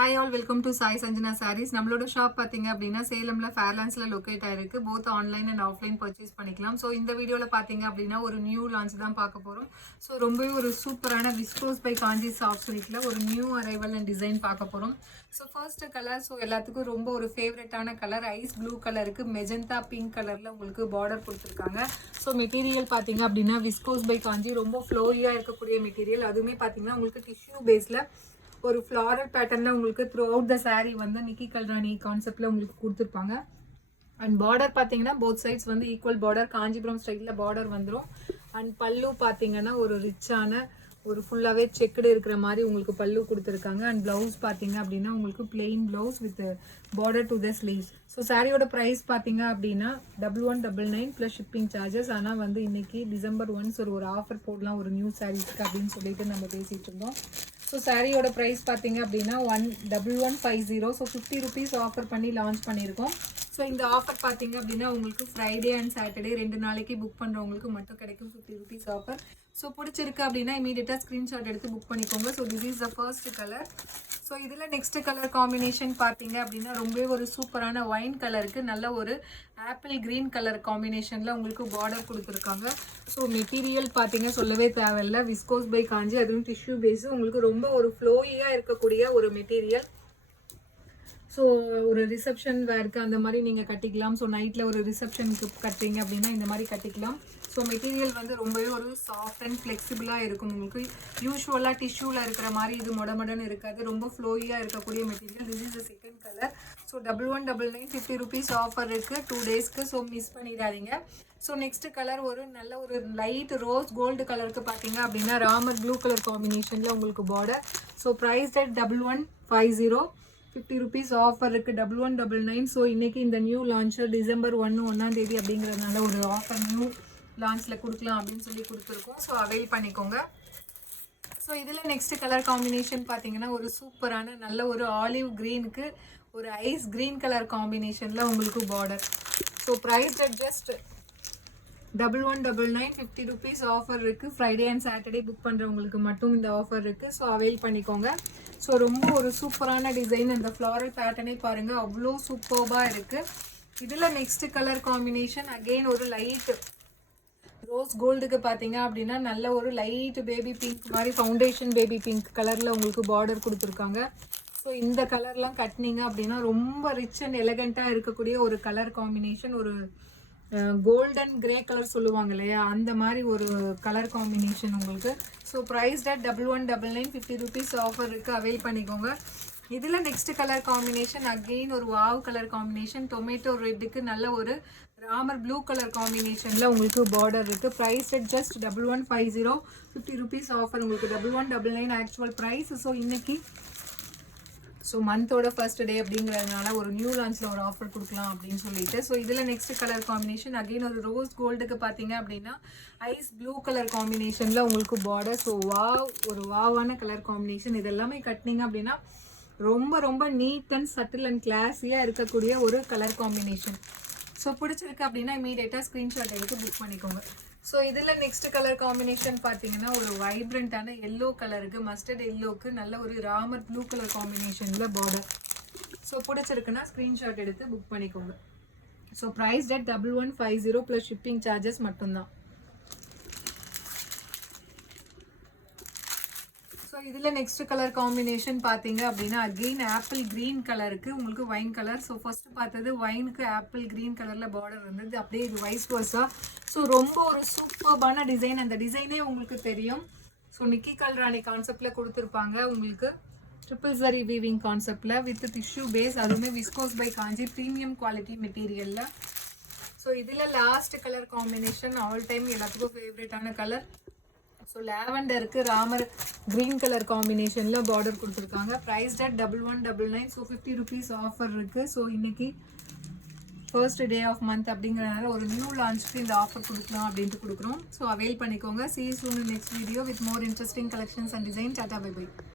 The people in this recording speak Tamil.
Hi all, welcome to Sai Sanjana sarees. நம்மளோட ஷாப் பார்த்தீங்க அப்படின்னா சேலம்ல ஃபேர்லான்ஸில் லொக்கேட் ஆயிருக்கு. Both online and offline purchase பண்ணிக்கலாம். ஸோ இந்த வீடியோவில் பார்த்தீங்க அப்படின்னா ஒரு நியூ லான்ச் தான் பார்க்க போகிறோம். ஸோ ரொம்பவே ஒரு சூப்பரான விஸ்கோஸ் பை காஞ்சி சாஃப்ட் சில்கில் ஒரு நியூ அரைவல் அண்ட் டிசைன் பார்க்க போகிறோம். ஸோ ஃபர்ஸ்ட் கலர், ஸோ எல்லாத்துக்கும் ரொம்ப ஒரு ஃபேவரட்டான கலர் ஐஸ் ப்ளூ கலருக்கு மெஜந்தா பிங்க் கலரில் உங்களுக்கு பார்டர் கொடுத்துருக்காங்க. ஸோ மெட்டீரியல் பார்த்தீங்க அப்படின்னா விஸ்கோஸ் பை காஞ்சி ரொம்ப ஃப்ளோரியாக இருக்கக்கூடிய மெட்டீரியல். அதுவுமே பார்த்தீங்கன்னா உங்களுக்கு டிஷ்யூ பேஸில் ஒரு ஃப்ளாரல் பேட்டர்னில் உங்களுக்கு த்ரூ அவுட் த சாரீ வந்து நிக்கி கல்ராணி கான்செப்டில் உங்களுக்கு கொடுத்துருப்பாங்க. அண்ட் பார்டர் பார்த்தீங்கன்னா போத் சைட்ஸ் வந்து ஈக்குவல் பார்டர், காஞ்சிபுரம் ஸ்டைலில் பார்டர் வந்துடும். அண்ட் பல்லு பார்த்தீங்கன்னா ஒரு ரிச்சான ஒரு ஃபுல்லாகவே செக்குடு இருக்கிற மாதிரி உங்களுக்கு பல்லு கொடுத்துருக்காங்க. அண்ட் ப்ளவுஸ் பார்த்தீங்க அப்படின்னா உங்களுக்கு plain blouse with border to the sleeves. So சாரியோட ப்ரைஸ் பார்த்தீங்க அப்படின்னா 1199 ப்ளஸ் ஷிப்பிங் சார்ஜஸ். ஆனால் வந்து இன்னைக்கு டிசம்பர் 1 ஒரு ஆஃபர் போடலாம் ஒரு நியூ சாரீஸ்க்கு அப்படின்னு சொல்லிட்டு நம்ம பேசிகிட்டு இருந்தோம். ஸோ சாரியோட ப்ரைஸ் பார்த்தீங்க அப்படின்னா 1150. ஸோ 50 rupees ஆஃபர் பண்ணி லான்ச் பண்ணியிருக்கோம். ஸோ இந்த ஆஃபர் பார்த்தீங்க அப்படின்னா உங்களுக்கு ஃப்ரைடே அண்ட் சாட்டர்டே 2 நாளைக்கு புக் பண்ணுறவங்களுக்கு மட்டும் கிடைக்கும் 50 rupees ஆஃபர். ஸோ பிடிச்சிருக்கு அப்படின்னா இமீடியட்டாக ஸ்க்ரீன்ஷாட் எடுத்து புக் பண்ணிக்கோங்க. So this is the first colour. So இதில் நெக்ஸ்ட் கலர் காம்பினேஷன் பார்த்தீங்க அப்படின்னா ரொம்பவே ஒரு சூப்பரான ஒயின் கலருக்கு நல்ல ஒரு ஆப்பிள் கிரீன் கலர் காம்பினேஷனில் உங்களுக்கு பார்டர் கொடுத்துருக்காங்க. ஸோ மெட்டீரியல் பார்த்தீங்க சொல்லவே தேவையில்லை, விஸ்கோஸ் பை காஞ்சி, அதுவும் டிஷ்யூ பேஸு, உங்களுக்கு ரொம்ப ஒரு ஃப்ளோயியாக இருக்கக்கூடிய ஒரு மெட்டீரியல். ஸோ ஒரு ரிசப்ஷன் வேருக்கு அந்த மாதிரி நீங்கள் கட்டிக்கலாம். ஸோ நைட்டில் ஒரு ரிசப்ஷனுக்கு கட்டுறீங்க அப்படின்னா இந்த மாதிரி கட்டிக்கலாம். ஸோ மெட்டீரியல் வந்து ரொம்பவே ஒரு சாஃப்ட் அண்ட் ஃப்ளெக்சிபிளாக இருக்கும். உங்களுக்கு யூஸ்வலாக டிஷ்யூவில் இருக்கிற மாதிரி இது மொடமொடன்னு இருக்காது, ரொம்ப ஃப்ளோயியாக இருக்கக்கூடிய material. This is the second colour. So 1199 50 rupees offer இருக்குது 2 daysக்கு. ஸோ மிஸ் பண்ணிடாதீங்க. ஸோ நெக்ஸ்ட் கலர் ஒரு நல்ல ஒரு லைட் ரோஸ் கோல்டு கலருக்கு பார்த்தீங்க அப்படின்னா ராமர் ப்ளூ கலர் காம்பினேஷனில் உங்களுக்கு border. So price at 1150 50 rupees offer இருக்குது 1199. ஸோ இன்றைக்கி இந்த நியூ லான்ச்சு டிசம்பர் 1 அப்படிங்கிறதுனால ஒரு ஆஃபர் நியூ லான்ச்சில் கொடுக்கலாம் அப்படின்னு சொல்லி கொடுத்துருக்கோம். ஸோ அவைல் பண்ணிக்கோங்க. ஸோ இதில் நெக்ஸ்ட் கலர் காம்பினேஷன் பார்த்தீங்கன்னா ஒரு சூப்பரான நல்ல ஒரு ஆலிவ் க்ரீனுக்கு ஒரு ஐஸ் க்ரீன் கலர் காம்பினேஷனில் உங்களுக்கு border. So price at just 1199 50 rupees offer இருக்குது. ஃப்ரைடே அண்ட் சாட்டர்டே புக் பண்ணுறவங்களுக்கு மட்டும் இந்த ஆஃபர் இருக்குது. ஸோ அவைல் பண்ணிக்கோங்க. ஸோ ரொம்ப ஒரு சூப்பரான டிசைன், அந்த ஃப்ளாரல் பேட்டர்னே பாருங்கள் அவ்வளோ சூப்பர்பாக இருக்குது. இதில் நெக்ஸ்ட் கலர் காம்பினேஷன் அகெயின் ஒரு லைட் ரோஸ் கோல்டுக்கு பார்த்தீங்க அப்படின்னா நல்ல ஒரு லைட் பேபி பிங்க் மாதிரி ஃபவுண்டேஷன் பேபி பிங்க் கலரில் உங்களுக்கு பார்டர் கொடுத்துருக்காங்க. ஸோ இந்த கலர்லாம் கட்டினீங்க அப்படின்னா ரொம்ப ரிச் அண்ட் எலகண்ட்டாக இருக்கக்கூடிய ஒரு கலர் காம்பினேஷன், ஒரு கோல்டன் கிரே கலர் சொல்லுவாங்க இல்லையா, அந்த மாதிரி ஒரு கலர் காம்பினேஷன் உங்களுக்கு. So price at 1199 50 rupees offer இருக்குது, அவைல் பண்ணிக்கோங்க. இதில் நெக்ஸ்ட் கலர் காம்பினேஷன் அகெயின் ஒரு வாவ் கலர் காம்பினேஷன், டொமேட்டோ ரெட்டுக்கு நல்ல ஒரு ராமர் ப்ளூ கலர் காம்பினேஷனில் உங்களுக்கு பார்டர் இருக்குது. Price at just 1150 50 rupees offer உங்களுக்கு 1199 ஆக்சுவல் ப்ரைஸ். ஸோ இன்றைக்கி மந்தோட ஃபர்ஸ்ட் டே அப்படிங்கிறதுனால ஒரு நியூ லான்ச்சில் ஒரு ஆஃபர் கொடுக்கலாம் அப்படின்னு சொல்லிட்டு. ஸோ இதில் நெக்ஸ்ட் கலர் காம்பினேஷன் அகெயின் ஒரு ரோஸ் கோல்டுக்கு பார்த்தீங்க அப்படின்னா ஐஸ் ப்ளூ கலர் காம்பினேஷனில் உங்களுக்கு பார்டர். ஸோ ஒரு வாவான கலர் காம்பினேஷன். இதெல்லாமே கட்டினீங்க அப்படின்னா ரொம்ப ரொம்ப நீட் அண்ட் சட்டில் அண்ட் கிளாஸியாக இருக்கக்கூடிய ஒரு கலர் காம்பினேஷன். ஸோ பிடிச்சிருக்கு அப்படின்னா இமீடியட்டாக ஸ்க்ரீன்ஷாட் எடுத்து புக் பண்ணிக்கோங்க. ஸோ இதில் நெக்ஸ்ட் கலர் காம்பினேஷன் பார்த்தீங்கன்னா ஒரு வைப்ரண்ட்டான எல்லோ கலருக்கு மஸ்டர்ட் எல்லோக்கு நல்ல ஒரு ராமர் ப்ளூ கலர் காம்பினேஷனில் பார்டர். ஸோ பிடிச்சிருக்குன்னா ஸ்க்ரீன்ஷாட் எடுத்து புக் பண்ணிக்கோங்க. So price at 1150 plus shipping charges மட்டும்தான். ஸோ இதில் நெக்ஸ்ட் கலர் காம்பினேஷன் பார்த்தீங்க அப்படின்னா அகெயின் ஆப்பிள் க்ரீன் கலருக்கு உங்களுக்கு ஒயின் கலர். ஸோ ஃபஸ்ட்டு பார்த்தது ஒயினுக்கு ஆப்பிள் க்ரீன் கலரில் பார்டர் இருந்தது, அப்படியே இது வைஸ் வர்ஸா. ஸோ ரொம்ப ஒரு சூப்பர்பான டிசைன், அந்த டிசைனே உங்களுக்கு தெரியும். ஸோ நிக்கி கல்ராணி கான்செப்டில் கொடுத்துருப்பாங்க உங்களுக்கு, ட்ரிபிள் சரி வீவிங் கான்செப்டில் வித் டிஷ்யூ பேஸ், அதுவுமே viscose by Kanchi premium quality மெட்டீரியலில். ஸோ இதில் last colour combination all time எல்லாத்துக்கும் ஃபேவரட்டான கலர். ஸோ லேவண்டருக்கு ராமர் க்ரீன் கலர் காம்பினேஷனில் பார்டர் கொடுத்துருக்காங்க. Price at 1199. So 50 rupees offer இருக்குது. ஸோ இன்றைக்கி ஃபர்ஸ்ட் டே ஆஃப் மந்த் அப்படிங்கிறதுனால ஒரு நியூ லான்ச்சுக்கு இந்த ஆஃபர் கொடுக்கலாம் அப்படின்ட்டு கொடுக்குறோம். ஸோ அவைல் பண்ணிக்கோங்க. See you soon in next video with more interesting collections and design. Tata, bye bye.